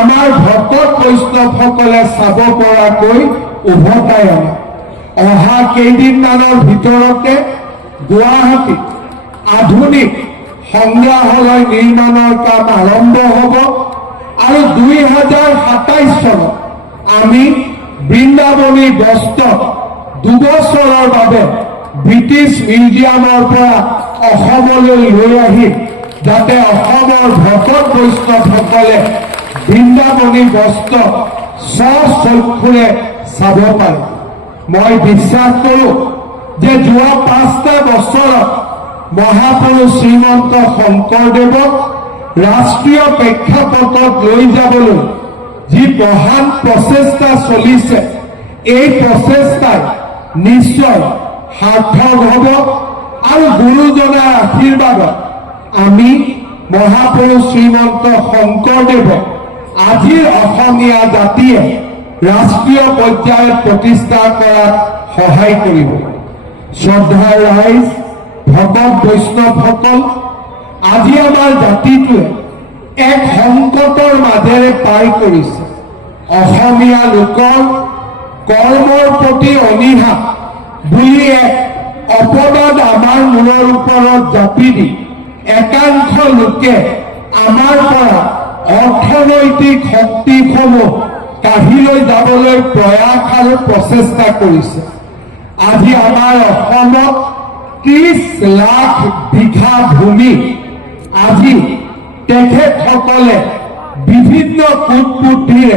আমাৰ ভকত বৈষ্ণৱসকলে চাব পৰাকৈ উভতাই আনে। অহা কেইদিনমানৰ ভিতৰতে গুৱাহাটীত আধুনিক সংগ্ৰহালয় নিৰ্মাণৰ কাম আৰম্ভ হ'ব আৰু 2027 চনত আমি বৃন্দাবনী বস্ত্ৰ 2 বছৰৰ বাবে ব্ৰিটিছ মিউজিয়ামৰ পৰা অসমলৈ লৈ আহিম, যাতে অসমৰ ভকত বৈষ্ণৱসকলে বৃন্দাবনী বস্ত্ৰ স্বচক্ষুৰে চাব পাৰে। মই বিশ্বাস কৰোঁ যে যোৱা 5টা বছৰত মহাপুৰুষ শ্ৰীমন্ত শংকৰদেৱক ৰাষ্ট্ৰীয় প্ৰেক্ষাপটত লৈ যাবলৈ যি মহান প্ৰচেষ্টা চলিছে, এই প্ৰচেষ্টাই নিশ্চয় সাৰ্থক হ'ব আৰু গুৰুজনাৰ আশীৰ্বাদত আমি মহাপুৰুষ শ্ৰীমন্ত শংকৰদেৱক আজিৰ অসমীয়া জাতিয়ে ৰাষ্ট্ৰীয় পৰ্যায়ত প্ৰতিষ্ঠা কৰাত সহায় কৰিব। শ্ৰদ্ধাৰ ৰাইজ, ভকত বৈষ্ণৱসকল, আজি আমাৰ জাতিটোৱে এক সংকটৰ মাজেৰে পাৰ কৰিছে। অসমীয়া লোকৰ কৰ্মৰ প্ৰতি অনীহা বুলি এক অপবাদ আমাৰ মূৰৰ ওপৰত জাপি দি একাংশ লোকে আমাৰ পৰা অৰ্থনৈতিক শক্তিসমূহ কাঢ়ি লৈ যাবলৈ প্ৰয়াস আৰু প্ৰচেষ্টা কৰিছে। আজি আমাৰ অসমত 30 লাখ বিঘা ভূমি আজি তেখেতসকলে বিভিন্ন কূটবুদ্ধিৰে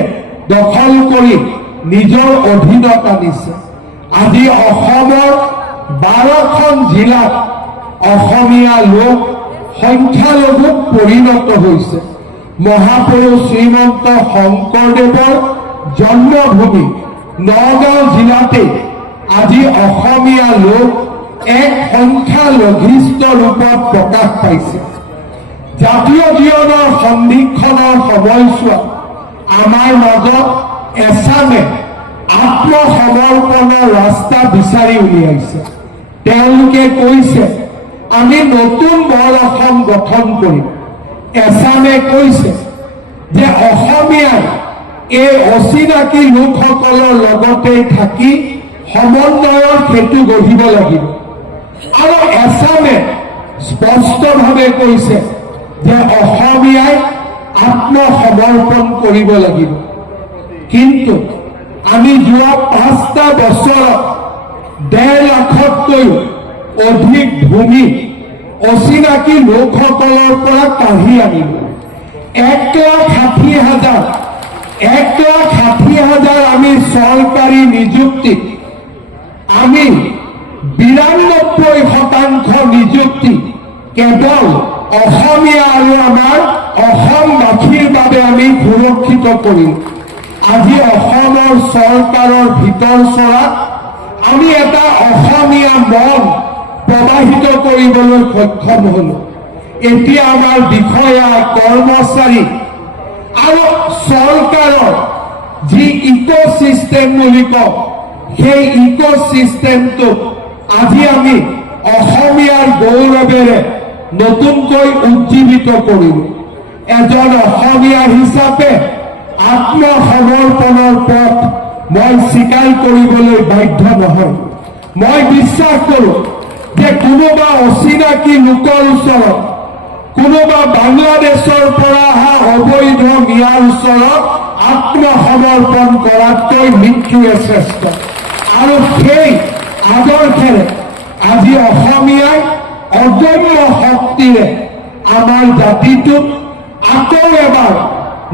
দখল কৰি নিজৰ অধীনত আনিছে। আজি অসমৰ 12খন জিলাত অসমীয়া লোক সংখ্যালঘুত পৰিণত হৈছে। মহাপুৰুষ শ্ৰীমন্ত শংকৰদেৱৰ জন্মভূমি নগাঁও জিলাতে আজি অসমীয়া লোক এক সংখ্যালঘিষ্ঠ ৰূপত প্ৰকাশ পাইছে। জাতীয় জীৱনৰ সন্ধিক্ষণৰ সময়ছোৱাত আমাৰ মাজত এছামে আত্মসমৰ্পণৰ ৰাস্তা বিচাৰি উলিয়াইছে। তেওঁলোকে কৈছে আমি নতুন বৰ অসম গঠন কৰিম। এছামে কৈছে যে অসমীয়াই এই অচিনাকি লোকসকলৰ লগতে থাকি সমন্বয়ৰ সেতু গঢ়িব লাগিব। আৰু এছামে স্পষ্টভাৱে কৈছে যে অসমীয়াই আত্মসমৰ্পণ কৰিব লাগিব। কিন্তু আমি যোৱা 5টা বছৰত 1.5 লাখতকৈও অধিক ভূমি অচিনাকি লোকসকলৰ পৰা কাঢ়ি আনিলো। 1,60,000 আমি চৰকাৰী নিযুক্তি, আমি 92% নিযুক্তি কেৱল অসমীয়া আৰু আমাৰ অসমবাসীৰ বাবে আমি সুৰক্ষিত কৰিম। আজি অসমৰ চৰকাৰৰ ভিতৰ চৰাত আমি এটা অসমীয়া মন প্ৰবাহিত কৰিবলৈ সক্ষম হলো। এতিয়া আমাৰ বিষয়া কৰ্মচাৰী আৰু চৰকাৰৰ যি ইক'চিষ্টেম বুলি কওঁ, সেই ইক'চিষ্টেমটোক আজি আমি অসমীয়াৰ গৌৰৱেৰে নতুনকৈ উজ্জীৱিত কৰিলো। এজন অসমীয়া হিচাপে আত্মসমৰ্পণৰ পথ মই স্বীকাৰ কৰিবলৈ বাধ্য নহয়। মই বিশ্বাস কৰো যে কোনোবা অচিনাকি লোকৰ ওচৰত, কোনোবা বাংলাদেশৰ পৰা অহা অবৈধ মিয়াৰ ওচৰত আত্মসমৰ্পণ কৰাতকৈ মৃত্যুৱে শ্ৰেষ্ঠ। আৰু সেই আদৰ্শেৰে আজি অসমীয়াই অদম্য শক্তিৰে আমাৰ জাতিটোক আকৌ এবাৰ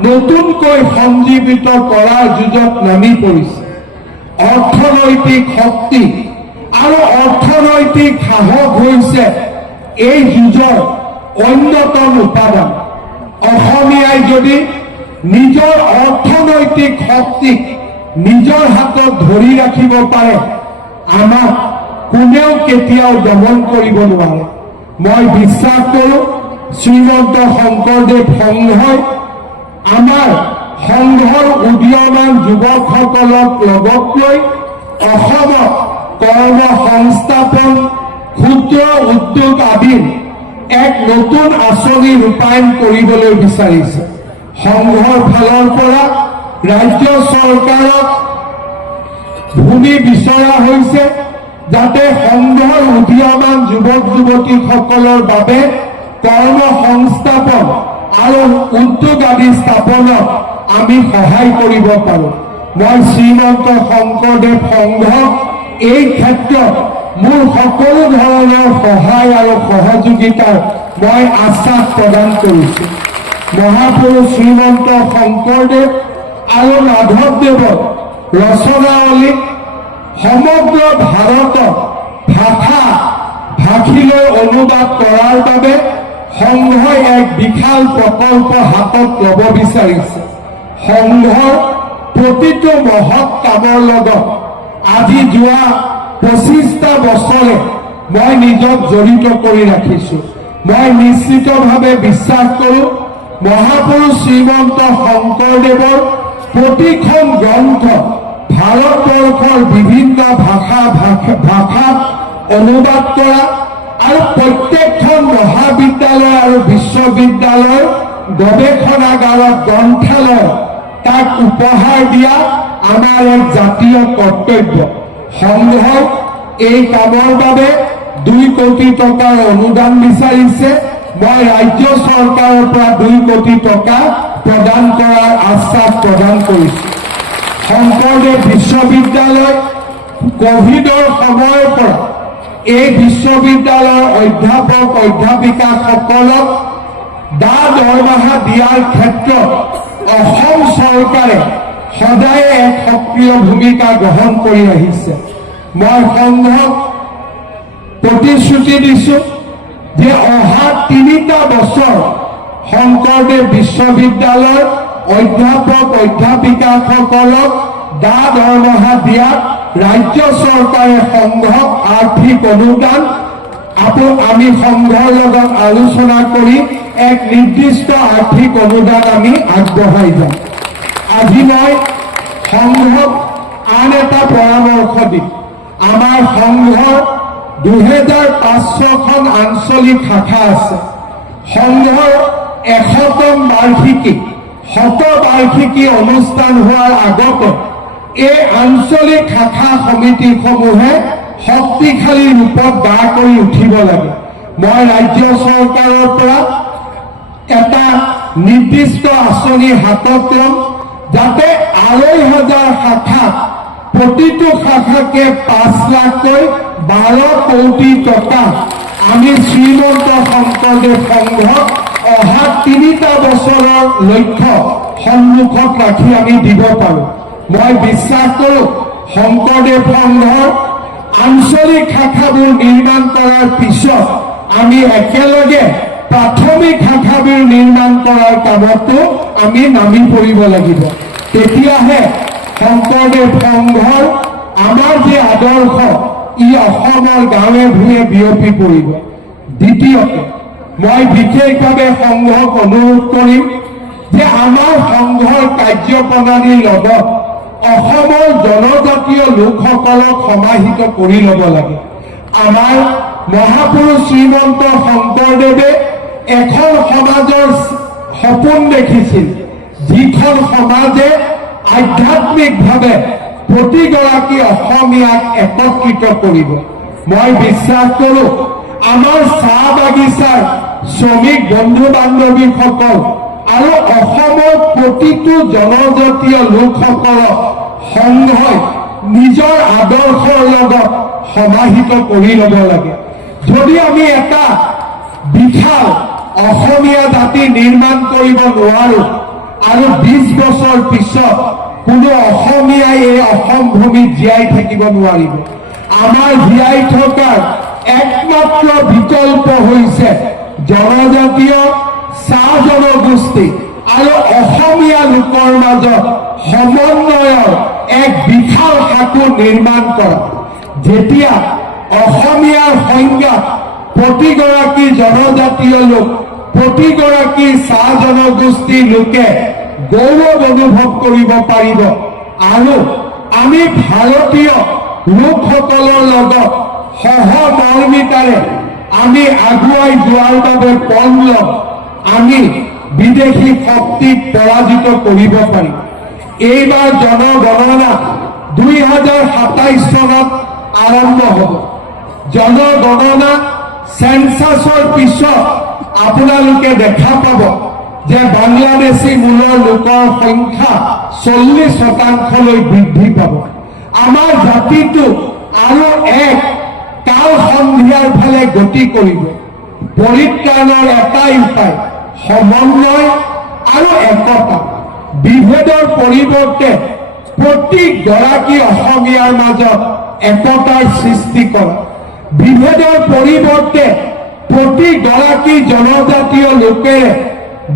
নতুনকৈ সঞ্জীৱিত কৰাৰ যুঁজত নামি পৰিছে। অৰ্থনৈতিক শক্তি আৰু অৰ্থনৈতিক সাহস হৈছে এই যুঁজৰ অন্যতম উপাদান। অসমীয়াই যদি নিজৰ অৰ্থনৈতিক শক্তিক নিজৰ হাতত ধৰি ৰাখিব পাৰে, আমাক কোনেও কেতিয়াও দমন কৰিব নোৱাৰে। মই বিশ্বাস কৰো শ্ৰীমন্ত শংকৰদেৱ সংঘই আমাৰ সংঘৰ উদীয়মান যুৱকসকলক লগত লৈ অসমত কৰ্ম সংস্থাপন, ক্ষুদ্ৰ উদ্যোগ আদিৰ এক নতুন আঁচনি ৰূপায়ণ কৰিবলৈ বিচাৰিছে। সংঘৰ ফালৰ পৰা ৰাজ্য চৰকাৰক ভূমি বিচৰা হৈছে যাতে সংঘৰ উদীয়মান যুৱক যুৱতীসকলৰ বাবে কৰ্ম সংস্থাপন আৰু উদ্যোগ আদি স্থাপনত আমি সহায় কৰিব পাৰো। মই শ্ৰীমন্ত শংকৰদেৱ সংঘক এই ক্ষেত্ৰত মোৰ সকলো ধৰণৰ সহায় আৰু সহযোগিতাৰ মই আশ্বাস প্ৰদান কৰিছো। মহাপুৰুষ শ্ৰীমন্ত শংকৰদেৱ আৰু মাধৱদেৱৰ ৰচনাৱলী সমগ্ৰ ভাৰতত ভাষা ভাষীলৈ অনুবাদ কৰাৰ বাবে সংঘই এক বিশাল প্ৰকল্প হাতত ল'ব বিচাৰিছে। সংঘৰ প্ৰতিটো মহৎ কামৰ লগত আজি যোৱা 25টা বছৰে মই নিজক জড়িত কৰি ৰাখিছো। মই নিশ্চিতভাৱে বিশ্বাস কৰো মহাপুৰুষ শ্ৰীমন্ত শংকৰদেৱৰ প্ৰতিখন গ্ৰন্থ ভাৰতবৰ্ষৰ বিভিন্ন ভাষাত অনুবাদ কৰা আৰু প্ৰত্যেকখন মহাবিদ্যালয় আৰু বিশ্ববিদ্যালয়ৰ গৱেষণাগাৰত গ্ৰন্থালয় তাক উপহাৰ দিয়া আমাৰ এক জাতীয় কৰ্তব্য। সংঘই এই কামৰ বাবে 2 কোটি টকাৰ অনুদান বিচাৰিছে। মই ৰাজ্য চৰকাৰৰ পৰা 2 কোটি টকা প্ৰদান কৰাৰ আশ্বাস প্ৰদান কৰিছো। শংকৰদেৱ বিশ্ববিদ্যালয় কোভিডৰ সময়ৰ পৰা এই বিশ্ববিদ্যালয়ৰ অধ্যাপক অধ্যাপিকাসকলক দৰমহা দিয়াৰ ক্ষেত্ৰত অসম চৰকাৰে সদায় এক সক্ৰিয় ভূমিকা গ্ৰহণ কৰি আহিছে। মই সংঘক প্ৰতিশ্ৰুতি দিছো যে অহা 3টা বছৰ শংকৰদেৱ বিশ্ববিদ্যালয়ৰ অধ্যাপক অধ্যাপিকাসকলক দৰমহা দিয়াত ৰাজ্য চৰকাৰে সংঘক আৰ্থিক অনুদান আমি সংঘৰ লগত আলোচনা কৰি এক নিৰ্দিষ্ট আৰ্থিক অনুদান আমি আগবঢ়াই যাম। আজি মই সংঘক আন এটা পৰামৰ্শ দিম। আমাৰ সংঘৰ 2500খন আঞ্চলিক শাখা আছে। সংঘৰ 100তম বাৰ্ষিকী শতবাৰ্ষিকী অনুষ্ঠান হোৱাৰ আগতে এই আঞ্চলিক শাখা সমিতিসমূহে শক্তিশালী ৰূপত গা কৰি উঠিব লাগে। মই ৰাজ্য চৰকাৰৰ পৰা এটা নিৰ্দিষ্ট আঁচনি হাতত ল'ম যাতে 2500 শাখাত প্ৰতিটো শাখাকে 5 লাখকৈ 12 কোটি টকা আমি শ্ৰীমন্ত শংকৰদেৱ সংঘক অহা 3টা বছৰৰ লক্ষ্য সন্মুখত ৰাখি আমি দিব পাৰো। মই বিশ্বাস কৰো শংকৰদেৱ সংঘৰ আঞ্চলিক শাখাবোৰ নিৰ্মাণ কৰাৰ পিছত আমি একেলগে প্ৰাথমিক শাখাবোৰ নিৰ্মাণ কৰাৰ কামতো আমি নামি পৰিব লাগিব। তেতিয়াহে শংকৰদেৱ সংঘৰ আমাৰ যে আদৰ্শ ই অসমৰ গাঁৱে ভূঞে বিয়পি পৰিব। দ্বিতীয়তে মই বিশেষভাৱে সংঘক অনুৰোধ কৰিম যে আমাৰ সংঘৰ কাৰ্যপ্ৰণালীৰ লগত অসমৰ জনজাতীয় লোকসকলক সমাহিত কৰি ল'ব লাগে। আমাৰ মহাপুৰুষ শ্ৰীমন্ত শংকৰদেৱে এখন সমাজৰ সপোন দেখিছিল, যিখন সমাজে আধ্যাত্মিকভাৱে প্ৰতিগৰাকী অসমীয়াক একত্ৰিত কৰিব। মই বিশ্বাস কৰোঁ আমাৰ চাহ বাগিচাৰ শ্ৰমিক বন্ধু বান্ধৱীসকল আৰু অসমৰ প্ৰতিটো জনজাতীয় লোকসকলক সংঘই নিজৰ আদৰ্শৰ লগত সমাহিত কৰি ল'ব লাগে। যদি আমি এটা বিশাল অসমীয়া জাতি নিৰ্মাণ কৰিব নোৱাৰো আৰু 20 বছৰ পিছত কোনো অসমীয়াই এই অসম ভূমিত জীয়াই থাকিব নোৱাৰিব। আমাৰ জীয়াই থকাৰ একমাত্ৰ বিকল্প হৈছে জনজাতীয় চাহ জনগোষ্ঠী আৰু অসমীয়া লোকৰ মাজত সমন্বয়ৰ এক বিশাল সাঁকো নিৰ্মাণ কৰা। যেতিয়া অসমীয়াৰ সংজ্ঞাত প্ৰতিগৰাকী জনজাতীয় লোক, প্ৰতিগৰাকী চাহ জনগোষ্ঠীৰ লোকে গৌৰৱ অনুভৱ কৰিব পাৰিব আৰু আমি ভাৰতীয় লোকসকলৰ লগত সহমৰ্মিতাৰে আমি আগুৱাই যোৱাৰ বাবে পণ ল'ম, আমি বিদেশী শক্তিক পৰাজিত কৰিব পাৰিম। এইবাৰ জনগণনা 2027 চনত আৰম্ভ হ'ব। জনগণনা সেন্সাছৰ পিছত আপোনালোকে দেখা পাব যে বাংলাদেশী মূলৰ লোকৰ সংখ্যা 40% বৃদ্ধি পাব। আমাৰ জাতিটো আৰু এক কাল সন্ধিয়াৰ ফালে গতি কৰিব। পৰিত্ৰাণৰ এটাই উপায় সমন্বয় আৰু একতা। বিভেদৰ পৰিৱৰ্তে প্ৰতিগৰাকী অসমীয়াৰ মাজত একতাৰ সৃষ্টি কৰা। বিভেদৰ পৰিৱৰ্তে প্ৰতিগৰাকী জনজাতীয় লোকেৰে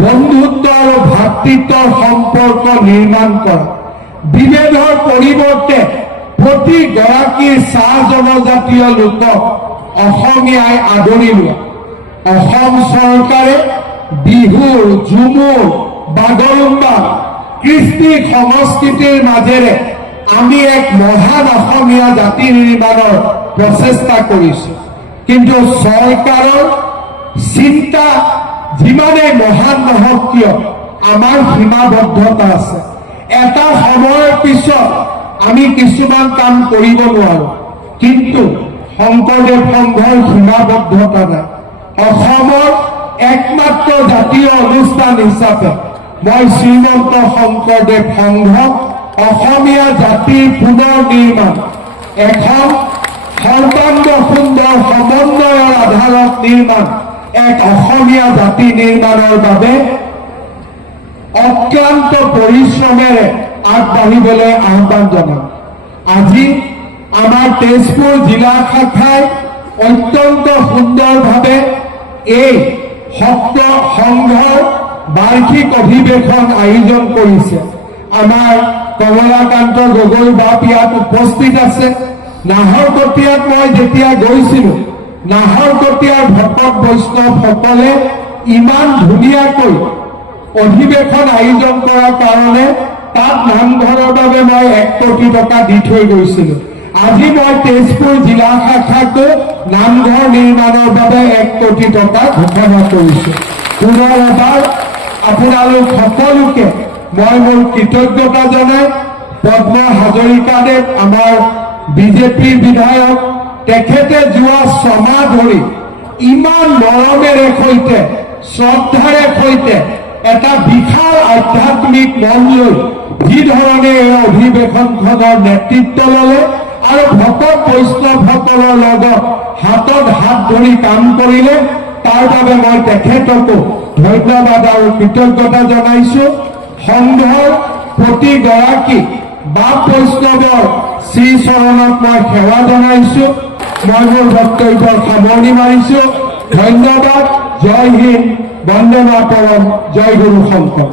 বন্ধুত্ব আৰু ভাতৃত্বৰ সম্পৰ্ক নিৰ্মাণ কৰা। বিভেদৰ পৰিৱৰ্তে প্ৰতিগৰাকী চাহ জনজাতীয় লোকক অসমীয়াই আদৰি লোৱা। অসম চৰকাৰে বিহুৰ, ঝুমুৰ, বাগৰুম্বা, কৃষ্টি সংস্কৃতিৰ মাজেৰে আমি এক মহান অসমীয়া জাতি নিৰ্মাণৰ প্ৰচেষ্টা কৰিছো। কিন্তু চৰকাৰৰ চিন্তা যিমানেই মহান নহওক কিয় আমাৰ সীমাবদ্ধতা আছে। এটা সময়ৰ পিছত আমি কিছুমান কাম কৰিব নোৱাৰো, কিন্তু শংকৰদেৱ সংঘৰ সীমাবদ্ধতা নাই। অসমৰ একমাত্ৰ জাতীয় অনুষ্ঠান হিচাপে মই শ্ৰীমন্ত শংকৰদেৱ সংঘক অসমীয়া জাতিৰ পুনৰ নিৰ্মাণ, এখন সৰ্বাংগ সুন্দৰ সমন্বয়ৰ আধাৰত নিৰ্মাণ, এক অসমীয়া জাতি নিৰ্মাণৰ বাবে অক্লান্ত পৰিশ্ৰমেৰে আগবাঢ়িবলৈ আহ্বান জনাম। আজি আমাৰ তেজপুৰ জিলা শাখাই অত্যন্ত সুন্দৰভাৱে এই সত্ৰ সংঘৰ বাৰ্ষিক অধিৱেশন আয়োজন কৰিছে। আমাৰ কমলাকান্ত গগৈ বাপ ইয়াত উপস্থিত আছে। নাহৰকটীয়াত মই যেতিয়া গৈছিলো, নাহৰকটীয়াৰ ভকত বৈষ্ণৱসকলে ইমান ধুনীয়াকৈ অধিৱেশন আয়োজন কৰাৰ কাৰণে তাত নামঘৰৰ বাবে মই 1 কোটি টকা দি থৈ গৈছিলো। আজি মই তেজপুৰ জিলা শাখাকো নামঘৰ নিৰ্মাণৰ বাবে 1 কোটি টকা ঘোষণা কৰিছো। পুনৰ এবাৰ আপোনালোক সকলোকে মই মোৰ কৃতজ্ঞতা জনাই পদ্ম হাজৰিকাদেৱ আমাৰ বিজেপিৰ বিধায়ক, তেখেতে যোৱা 6 মাহ ধৰি ইমান মৰমেৰে সৈতে, শ্ৰদ্ধাৰে সৈতে এটা বিশাল আধ্যাত্মিক মন লৈ যি ধৰণে এই অধিৱেশনখনৰ নেতৃত্ব ল'লে আৰু ভকত বৈষ্ণৱসকলৰ লগত হাতত হাত ধৰি কাম কৰিলে, তাৰ বাবে মই তেখেতকো ধন্যবাদ আৰু কৃতজ্ঞতা জনাইছো। সংঘৰ প্ৰতিগৰাকী বাপ বৈষ্ণৱৰ শ্ৰীচৰণত মই সেৱা জনাইছো। মই মোৰ বক্তব্যৰ সামৰণি মাৰিছো। ধন্যবাদ। জয় হিন্দ, বন্দে মাতৰম, জয় গুৰু শংকৰ।